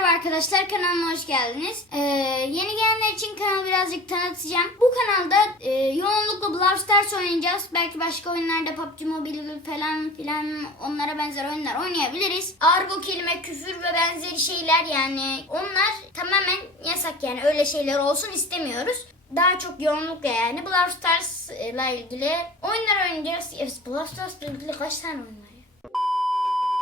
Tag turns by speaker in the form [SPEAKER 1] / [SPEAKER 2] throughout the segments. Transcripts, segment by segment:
[SPEAKER 1] merhaba arkadaşlar kanalıma hoş geldiniz. Ee, yeni gelenler için kanalı birazcık tanıtacağım. Bu kanalda e, yoğunlukla Brawl Stars oynayacağız. Belki başka oyunlarda PUBG Mobile falan filan onlara benzer oyunlar oynayabiliriz. Argo kelime, küfür ve benzeri şeyler yani onlar tamamen yasak yani öyle şeyler olsun istemiyoruz. Daha çok yoğunlukla yani Brawl Stars ile ilgili oyunlar oynayacağız. Evet, Brawl Stars ile ilgili kaç tane oyun var?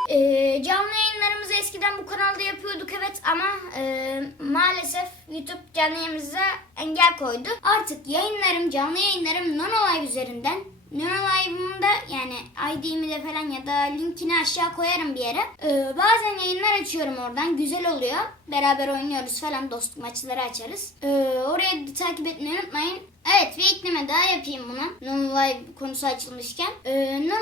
[SPEAKER 1] Ee, canlı yayınlarımızı eskiden bu kanalda yapıyorduk evet ama e, maalesef YouTube canlı yayınımıza engel koydu. Artık yayınlarım, canlı yayınlarım Nonolive üzerinden Nonolive'ımda yani ID'mi de falan ya da linkini aşağı koyarım bir yere. Ee, bazen yayınlar açıyorum oradan. Güzel oluyor. Beraber oynuyoruz falan dostluk maçları açarız. Ee, oraya da takip etmeyi unutmayın. Evet bir ekleme daha yapayım buna. Nonolive konusu açılmışken. Ee, sürü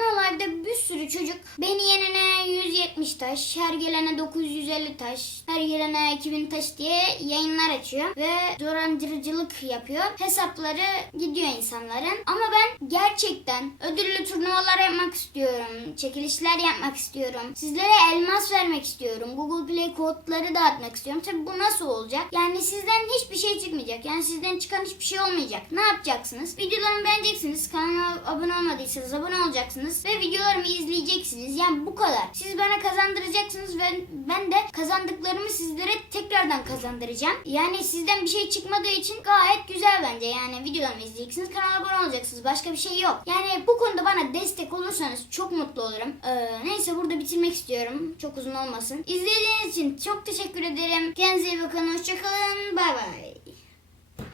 [SPEAKER 1] çocuk beni yenene 170 taş, her gelene 950 taş, her gelene 2000 taş diye yayınlar açıyor. Ve dolandırıcılık yapıyor. Hesapları gidiyor insanların. Ama ben gerçekten ödüllü turnuvalar yapmak istiyorum. Çekilişler yapmak istiyorum. Sizlere elmas vermek istiyorum. Google Play kodları dağıtmak istiyorum. Tabi bu nasıl olacak? Yani sizden hiçbir şey çıkmayacak. Yani sizden çıkan hiçbir şey olmayacak. Ne yapacaksınız? Videolarımı beğeneceksiniz. Kanalıma abone olmadıysanız abone olacaksınız. Ve videolarımı izleyeceksiniz. Yani bu kadar. Siz bana kazandıracaksınız ve ben de kazandıklarımı sizlere tekrardan kazandıracağım. Yani sizden bir şey çıkmadığı için gayet güzel bence. Yani videolarımı izleyeceksiniz. Kanala abone olacaksınız. Başka bir şey yok. Yani bu konuda bana destek olursanız çok mutlu olurum. Ee, neyse burada bitirmek istiyorum. Çok uzun olmasın. İzlediğiniz için çok teşekkür ederim. Kendinize iyi bakın. Hoşçakalın. Bay bay.